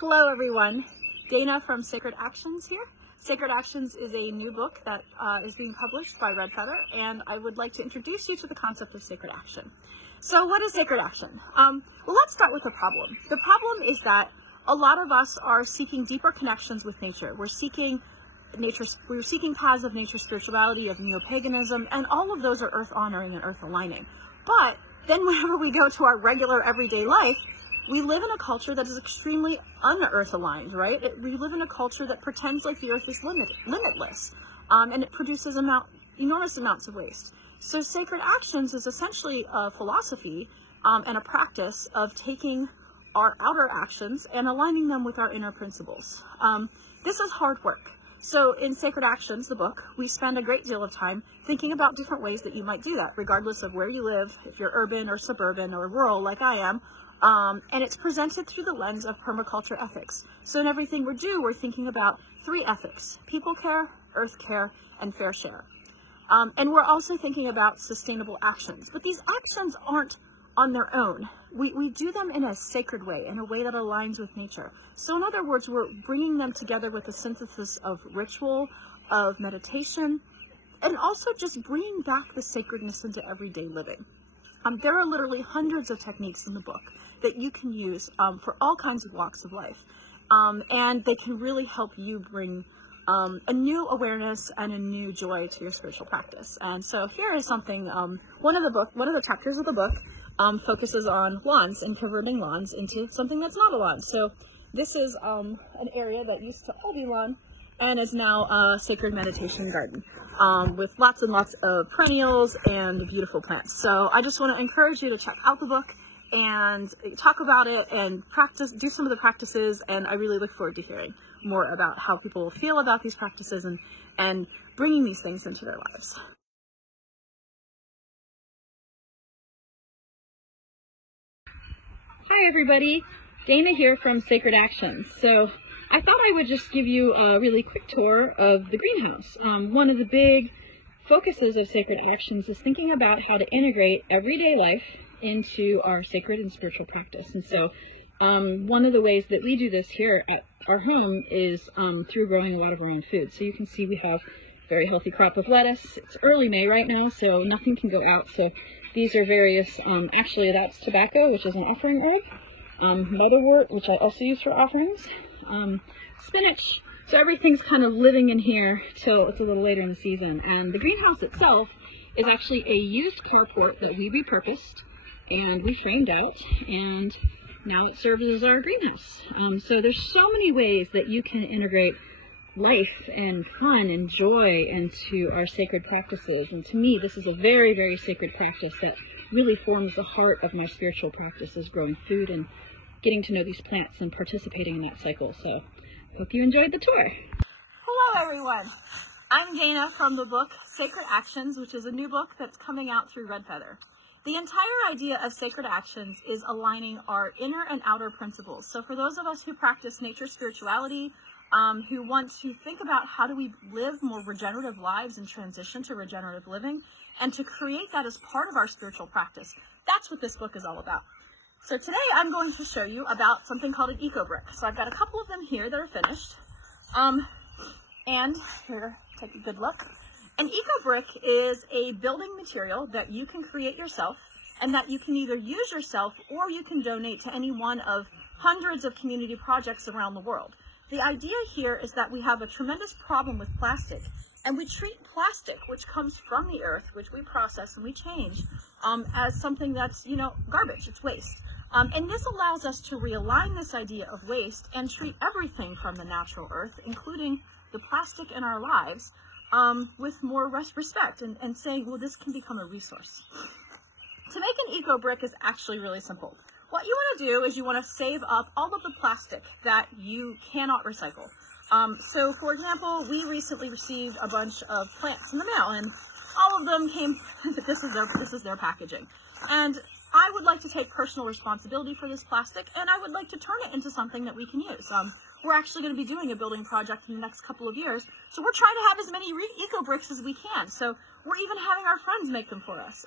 Hello everyone, Dana from Sacred Actions here. Sacred Actions is a new book that is being published by Red Feather, and I would like to introduce you to the concept of sacred action. So what is sacred action? Well, let's start with the problem. The problem is that a lot of us are seeking deeper connections with nature. We're seeking paths of nature spirituality, of neopaganism, and all of those are earth honoring and earth aligning. But then whenever we go to our regular everyday life, we live in a culture that is extremely un-earth aligned, right? We live in a culture that pretends like the earth is limitless, and it produces enormous amounts of waste. So sacred actions is essentially a philosophy and a practice of taking our outer actions and aligning them with our inner principles. This is hard work. So in Sacred Actions, the book, we spend a great deal of time thinking about different ways that you might do that, regardless of where you live, if you're urban or suburban or rural like I am. And it's presented through the lens of permaculture ethics. So in everything we do, we're thinking about 3 ethics: people care, earth care, and fair share. And we're also thinking about sustainable actions. But these actions aren't on their own. We do them in a sacred way, in a way that aligns with nature. So in other words, we're bringing them together with a synthesis of ritual, of meditation, and also just bringing back the sacredness into everyday living. There are literally hundreds of techniques in the book that you can use for all kinds of walks of life. And they can really help you bring a new awareness and a new joy to your spiritual practice. And so here is something, one of the chapters of the book focuses on lawns and converting lawns into something that's not a lawn. So this is an area that used to all be lawn and is now a sacred meditation garden with lots and lots of perennials and beautiful plants. So I just want to encourage you to check out the book and talk about it and do some of the practices, and I really look forward to hearing more about how people feel about these practices and bringing these things into their lives. Hi everybody, Dana here from Sacred Actions. So I thought I would just give you a really quick tour of the greenhouse. One of the big focuses of Sacred Actions is thinking about how to integrate everyday life into our sacred and spiritual practice. And so one of the ways that we do this here at our home is through growing a lot of our own food. So you can see we have a very healthy crop of lettuce. It's early May right now, so nothing can go out. So these are various, actually that's tobacco, which is an offering herb, motherwort, which I also use for offerings, spinach. So everything's kind of living in here till it's a little later in the season. And the greenhouse itself is actually a used carport that we repurposed and we framed out, and now it serves as our greenhouse. So there's so many ways that you can integrate life and fun and joy into our sacred practices. And to me, this is a very, very sacred practice that really forms the heart of my spiritual practices, growing food and getting to know these plants and participating in that cycle. So hope you enjoyed the tour. Hello everyone. I'm Dana from the book Sacred Actions, which is a new book that's coming out through Red Feather. The entire idea of Sacred Actions is aligning our inner and outer principles. So for those of us who practice nature spirituality, who want to think about how do we live more regenerative lives and transition to regenerative living, and to create that as part of our spiritual practice, that's what this book is all about. So today I'm going to show you about something called an Ecobrick. So I've got a couple of them here that are finished. And here, take a good look. An Ecobrick is a building material that you can create yourself and that you can either use yourself or you can donate to any one of hundreds of community projects around the world. The idea here is that we have a tremendous problem with plastic, and we treat plastic, which comes from the earth, which we process and we change, as something that's, garbage, it's waste. And this allows us to realign this idea of waste and treat everything from the natural earth, including the plastic in our lives, with more respect and saying, well, this can become a resource. To make an Ecobrick is actually really simple. What you want to do is you want to save up all of the plastic that you cannot recycle. So for example, we recently received a bunch of plants in the mail, and all of them came, this is their packaging. And I would like to take personal responsibility for this plastic, and I would like to turn it into something that we can use. We're actually going to be doing a building project in the next couple of years, so we're trying to have as many Ecobricks as we can. So we're even having our friends make them for us.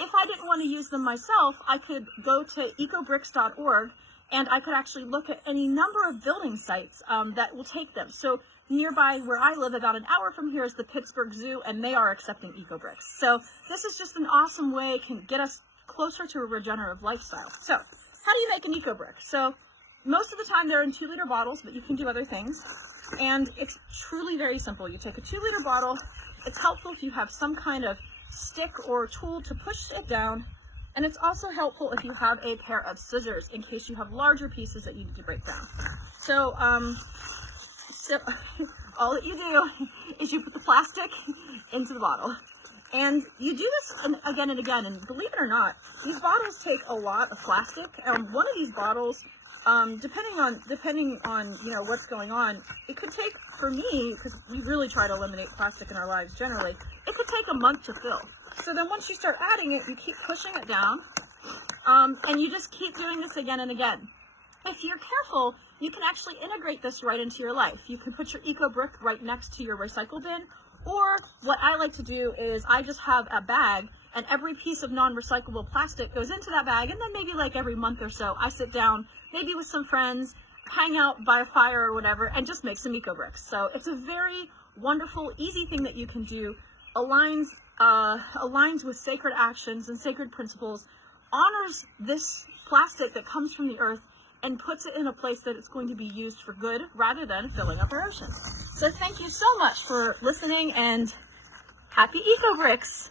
If I didn't want to use them myself, I could go to ecobricks.org and I could actually look at any number of building sites that will take them. So nearby where I live, about an hour from here, is the Pittsburgh Zoo, and they are accepting Ecobricks. So this is just an awesome way, can get us closer to a regenerative lifestyle. So how do you make an Ecobrick? So most of the time they're in 2-liter bottles, but you can do other things. And it's truly very simple. You take a 2-liter bottle. It's helpful if you have some kind of stick or tool to push it down. And it's also helpful if you have a pair of scissors in case you have larger pieces that you need to break down. So, all that you do is you put the plastic into the bottle. And you do this again and again, and believe it or not, these bottles take a lot of plastic. One of these bottles, depending on you know what's going on, it could take, for me, because we really try to eliminate plastic in our lives generally, it could take a month to fill. So then once you start adding it, you keep pushing it down, and you just keep doing this again and again. If you're careful, you can actually integrate this right into your life. You can put your Ecobrick right next to your recycle bin, or what I like to do is I just have a bag, and every piece of non-recyclable plastic goes into that bag, and then maybe like every month or so, I sit down, maybe with some friends, hang out by a fire or whatever, and just make some Ecobricks. So it's a very wonderful, easy thing that you can do, aligns with sacred actions and sacred principles, honors this plastic that comes from the earth, and puts it in a place that it's going to be used for good rather than filling up our oceans. So thank you so much for listening, and happy Ecobricks!